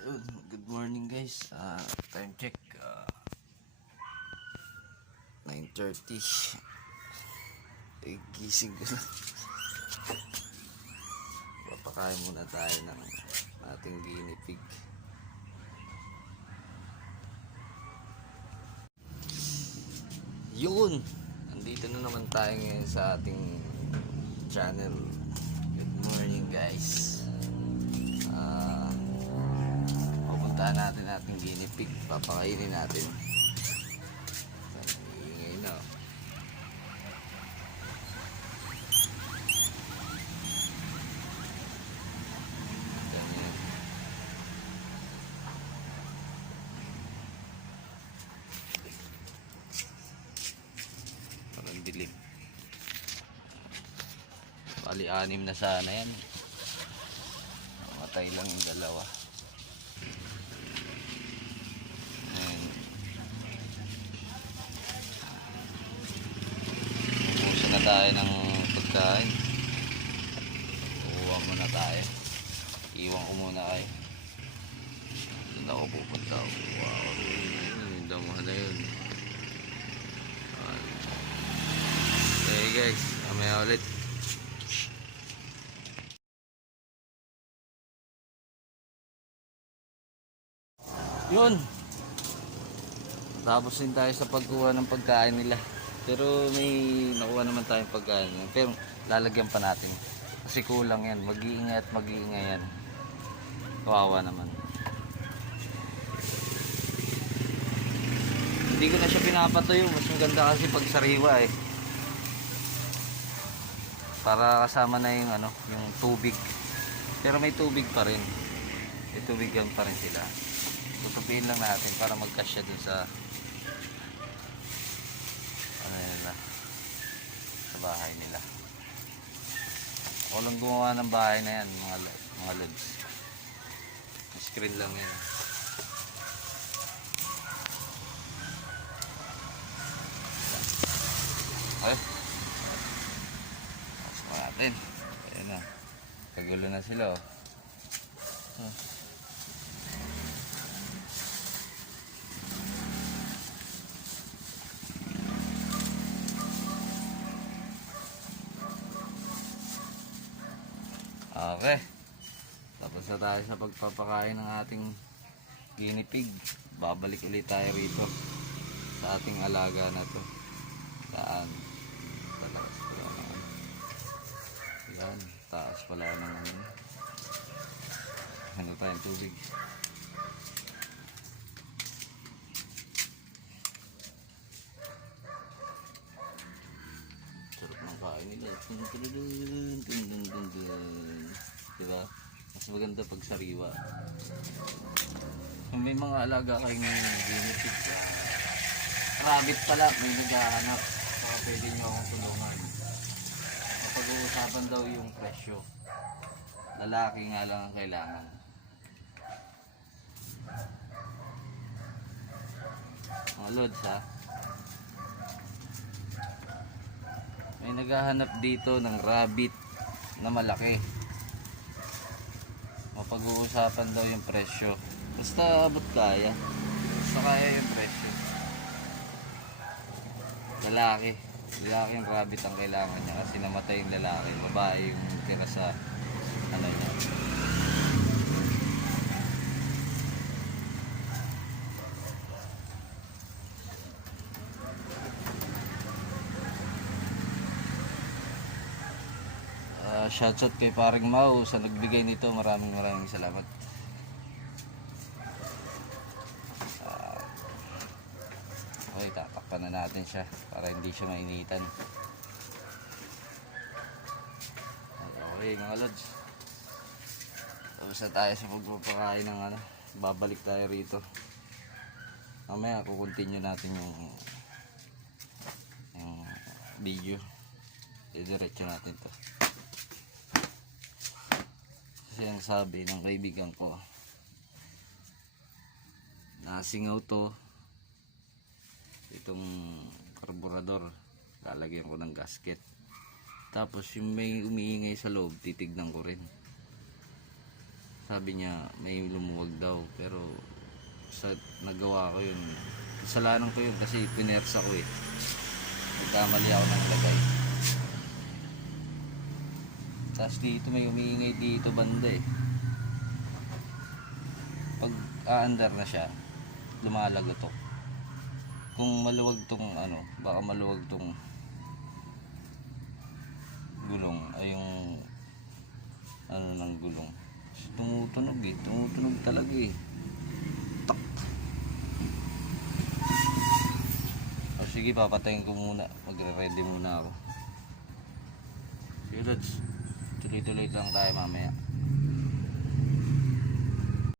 Ayun, good morning guys. Time check 9:30. Gising ko na. Papakain muna tayo ng ating guinea pig. Yun! Nandito na naman tayo ngayon sa ating channel. Good morning guys. Pupuntahan natin ating guinea pig. Papakainin natin. Ingay na. Ganyan. Parang dilim. Bali 6 na sana yan. Matay lang yung dalawa. Puso na tayo ng pagkain. Uwa muna tayo. Iwan ko muna kayo. Doon ako pupunta. Wow. Yung damuhan na yun. Okay guys. Mamaya ulit. Yun. Tapos din tayo sa pagkuha ng pagkain nila. Pero may nakuha naman tayong pagkain. Pero lalagyan pa natin. Kasi kulang yan. Mag-iingay at mag-iingay yan. Kawawa naman. Hindi ko na siya pinapatuyo. Mas maganda kasi pag sariwa eh. Para kasama na yung yung tubig. Pero may tubig pa rin. May tubigan pa rin sila. Tutupiin lang natin para magkasya dun sa nila, sa bahay nila. Ako lang gumawa ng bahay na yan, mga lods. Screen lang yan. Okay. Tapos natin. Ayan na. Kagulo na sila oh. Okay. Tapos na tayo sa pagpapakain ng ating guinea pig. Babalik ulit tayo rito sa ating alaga na to. Saan? Talakas pala naman. Yan. Taas pala naman. Ano tayong tubig. Sarap ng kain nila. Diba? Mas maganda pag sariwa. Kung may mga alaga kayong guinea pig, rabbit pala, may naghahanap. Baka pwede nyo akong tulungan. Mapag-uusapan daw yung presyo. Lalaki nga lang ang kailangan. Mga lods ha. May naghahanap dito ng rabbit na malaki. Mapag-uusapan daw yung presyo. Basta abot kaya. Basta kaya yung presyo. Lalaki. Lalaki yung rabbit ang kailangan niya kasi namatay yung lalaki. Babae yung tira sa niya. Shoutout kay paring Mau sa nagbigay nito. Maraming salamat. Okay, tatakpan na natin siya para hindi siya mainitan. Okay mga lods, tapos na tayo sa pagpapakain ng babalik tayo rito. Mamaya kukontinue natin yung video. Didiretso natin to. Kasi ang sabi ng kaibigan ko, nasingaw to, itong karburador, lalagyan ko ng gasket. Tapos yung may umiingay sa loob, titignan ko rin. sabi niya may lumuwag daw, pero sa nagawa ko yun, kasalanan ko yun kasi pinersa ko eh, nagkamali ako ng lagay. Tapos dito may umiingay dito banda eh, pag aandar na siya lumalagotok. Kung maluwag tong ano, baka maluwag tong gulong ay yung ano ng gulong. Tumutunog eh, tumutunog talaga eh. Tak. O sige, papatayin ko muna, magre-ready muna ako. Sige Lods, tuloy-tuloy lang tayo mamaya.